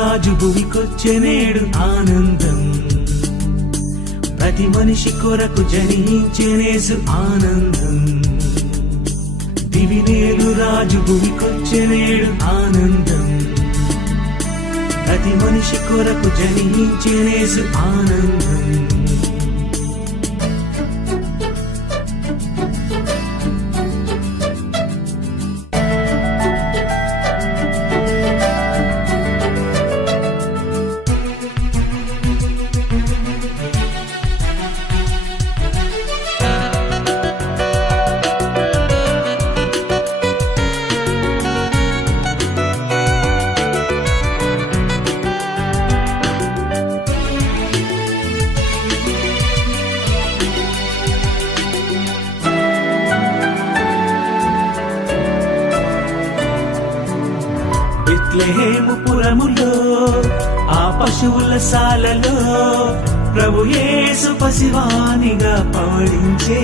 రాజు భువికొచ్చెనేడు ఆనందం. ప్రతి మనిషి కొరకు జనించెనేసు ఆనందం. దివినేలు రాజు భువికొచ్చెనేడు ఆనందం. ప్రతి మనిషి కొరకు జనించెనేసు ఆనందం. బెత్లెహేము పురములో ఆ పశువుల సాలలో ప్రభు యేసు పసివానిగా పవళించే.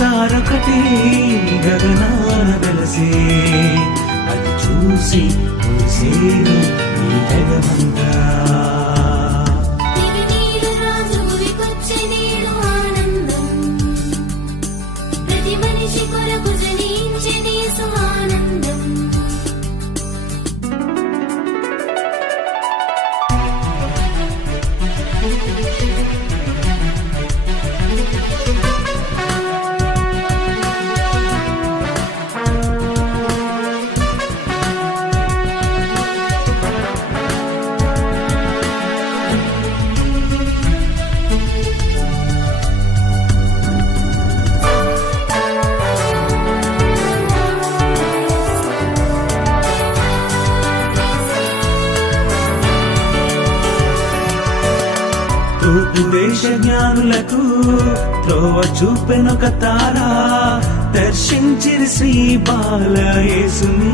తారొకటి గగనాన వెలసే, అది చూసి మురిసేను ఈ జగమంతా. తూర్పు దేశ జ్ఞానులకు త్రోవ చూపెనొక తార, దర్శించిరి శ్రీ బాల యేసుని.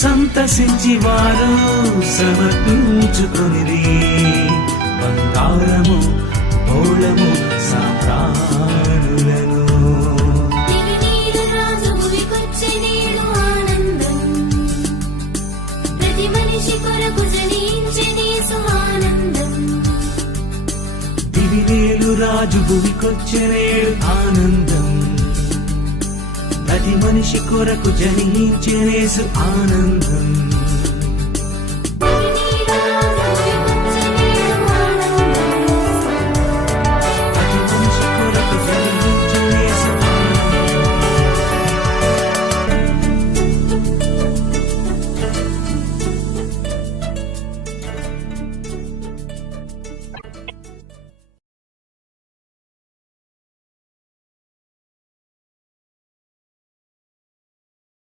సంతసించి వారు సమర్పించుకొనిరి బంగారము బోళము సాంబ్రాణులను. దివినేలు రాజు భువికొచ్చెనేడు ఆనందం. ప్రతి మనిషి కొరకు జనించెనేసు ఆనందం.